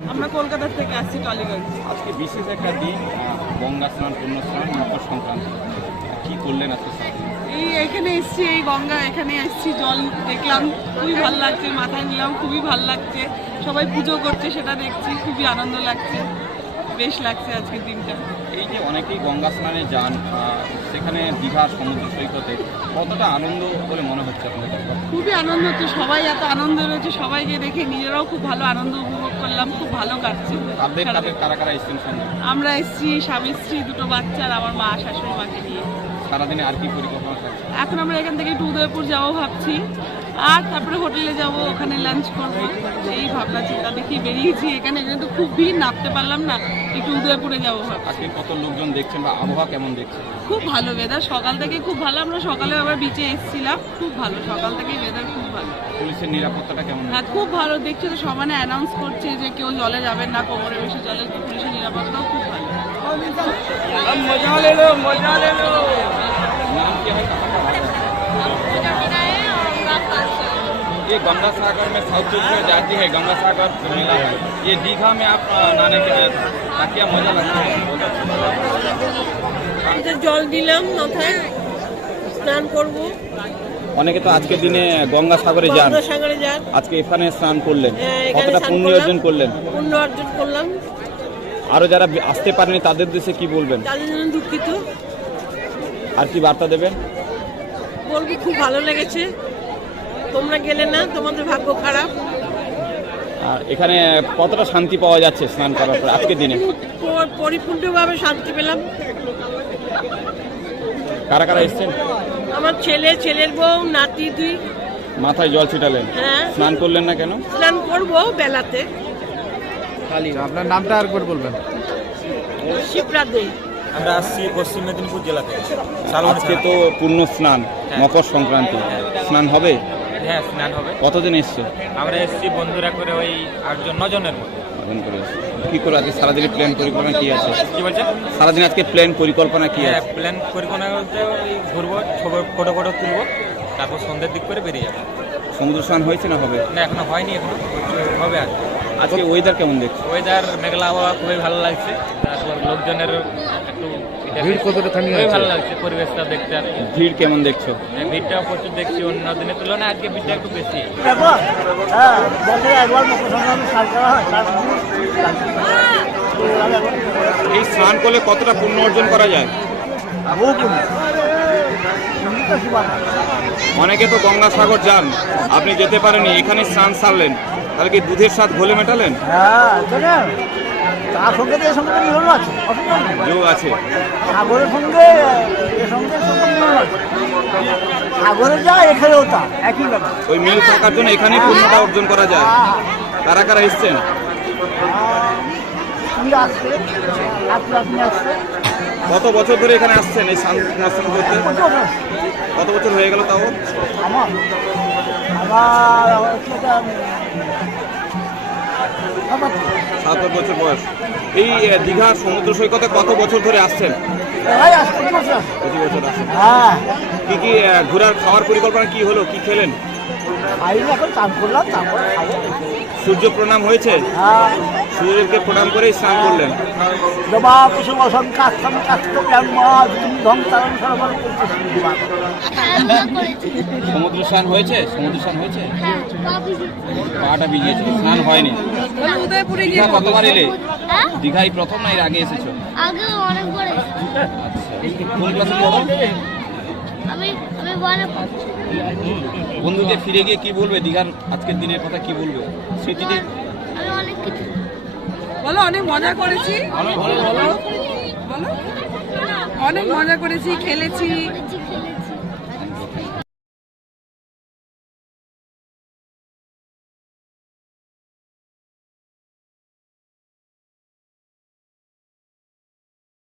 আমরা কলকাতা থেকে আসছি টালিগঞ্জ আজকে বিশেষ একটা দিন গঙ্গা স্নান পূর্ণ স্নান মকর সংক্রান্তি। কি করলেন আজকে এই এখানে এসছি এই গঙ্গা এখানে এসছি জল দেখলাম খুবই ভালো লাগছে মাথায় নিলাম খুবই ভালো লাগছে। সবাই পুজো করছে সেটা দেখছি খুবই আনন্দ লাগছে। বেশ লাগছে আজকের দিনটা। এই যে অনেকেই গঙ্গা স্নানে যান সেখানে দীঘা সমুদ্র সৈকতে কতটা আনন্দ বলে মনে হচ্ছে আপনাদের? খুবই আনন্দ হচ্ছে সবাই এত আনন্দ রয়েছে সবাইকে দেখে নিজেরাও খুব ভালো আনন্দ উপভোগ করলাম খুব ভালো কাটছে। তাদের কারা কারা এসছেন সঙ্গে? আমরা এসছি স্বামী স্ত্রী দুটো বাচ্চা আর আমার মা শাশুড়ি মাকে নিয়ে। সারাদিনে আর কি পরিকল্পনা এখন আমরা এখান থেকে একটু উদয়পুর যাব ভাবছি। আর তারপরে হোটেলে যাব ওখানে লাঞ্চ করব এই ভাবনা চিন্তা দেখি বেরিয়েছি এখানে। কিন্তু খুব ভিড় নামতে পারলাম না একটু উদয়পুরে যাব আজকে কত লোকজন দেখছেন বা আবহাওয়া কেমন দেখছেন খুব ভালো ওয়েদার সকাল থেকে খুব ভালো আমরা সকালে আবার বিচে এসেছিলাম খুব ভালো সকাল থেকে ওয়েদার খুব ভালো। পুলিশের নিরাপত্তাটা কেমন? হ্যাঁ খুব ভালো দেখছে তো সমানে অ্যানাউন্স করছে যে কেউ জলে যাবেন না কোমরে বেশি জলে পুলিশের নিরাপত্তাও খুব ভালো। মজা লেলো মজা লেলো নাম কি হয়? ये गंगा सागर में साउथ में जाती है गंगा सागर मेला है ये दीघा में आप अ, नहाने के लिए का क्या मजा लगता है बहुत अच्छा যে জল দিলাম মাথায় স্নান করব অনেকে তো আজকের দিনে গঙ্গা সাগরে যান গঙ্গাসাগরে যান আজকে এখানে স্নান করলেন হ্যাঁ, এখানে কতটা স্নান পুণ্য করলাম। অর্জন করলেন পুণ্য অর্জন করলাম আরো যারা আসতে পারেনি তাদের দেশে কি বলবেন তাদের জন্য দুঃখিত আর কি বার্তা দেবেন বলবো খুব ভালো লেগেছে তোমরা গেলে না তোমাদের ভাগ্য খারাপ। আর এখানে কতটা শান্তি পাওয়া যাচ্ছে স্নান করার পর আজকের দিনে? পরিপূর্ণভাবে শান্তি পেলাম। কারা কারা এসছেন? আমার ছেলে ছেলের বউ নাতি দুই। মাথায় জল ছিটালেন। হ্যাঁ। স্নান করলেন না কেন? স্নান করব বেলাতে। আপনার নামটা আর করে বলবেন। শিবরা দে। আমরা আসছি পশ্চিম মেদিনীপুর জেলা থেকে আজকে তো পূর্ণ স্নান মকর সংক্রান্তি। স্নান হবে? হ্যাঁ স্নান হবে। কতদিন এসছে? আমরা এসছি বন্ধুরা করে ওই আটজন নজনের মতো করে এসছে। কি করে আজকে সারাদিনের প্ল্যান পরিকল্পনা কি আছে? কি বলছে সারাদিন আজকে প্ল্যান পরিকল্পনা কি আছে? প্ল্যান পরিকল্পনা বলতে ওই ঘুরবো ছবি ফটো ফটো তুলবো তারপর সন্ধ্যের দিক করে বেরিয়ে যাব। সমুদ্র স্নান হয়েছে না হবে? না এখনও হয়নি এখনও হবে আর আজকে ওয়েদার কেমন দেখছ? ওয়েদার মেঘলা আবহাওয়া খুবই ভালো লাগছে তারপর লোকজনের একটু খুবই ভালো লাগছে পরিবেশটা দেখতে আর কি। ভিড় কেমন দেখছ? হ্যাঁ, ভিড়টা প্রচুর দেখছি অন্য দিনের তুলনায় আজকে ভিড়টা একটু বেশি। হ্যাঁ বছরে একবার মকর সংক্রান্তি স্নান করা হয় এই স্নান করলে কতটা পুণ্য অর্জন করা যায়? তো। অনেকে তো গঙ্গাসাগর যান আপনি যেতে পারেননি এখানে স্নান সারলেন। তাহলে কি দুধের স্বাদ ঘোলে মেটালেন? হ্যাঁ তার সঙ্গে তো এর সঙ্গে মিলন আছে যোগ আছে। সাগরের সঙ্গে এর সঙ্গে মিলন আছে। সাগরে যা এখানেও তা একই ব্যাপার। ওই মিল থাকার জন্য এখানে পুণ্যটা অর্জন করা যায়। কারা কারা এসছেন? কত বছর ধরে এখানে আসছেন এই শান্তি করতে কত বছর? কত বছর হয়ে গেল তাও? আমার? আমার হচ্ছে এটা, আমার সাত বছর বয়স। এই দীঘার দীঘা সমুদ্র সৈকতে কত বছর ধরে আসছেন? প্রতি বছর হ্যাঁ। কি কি ঘোরার খাওয়ার পরিকল্পনা কি হলো? কি খেলেন? এখন চান করলাম সূর্য প্রণাম হয়েছে? হ্যাঁ। সূর্যদেবকে প্রণাম করেই স্নান করলেন। সমুদ্র স্নান হয়েছে? সমুদ্র স্নান হয়েছে? পাটা ভিজিয়েছে, স্নান হয়নি। উদয়পুরে কতবার এলে? দীঘাই প্রথম না এর আগে এসেছ? বন্ধুকে ফিরে গিয়ে কি বলবে? দীঘার আজকের দিনের কথা কি বলবে? স্মৃতিতে? অনেক কিছু বলো অনেক মজা করেছি। বলো অনেক মজা করেছি খেলেছি। করেছি, খেলেছি।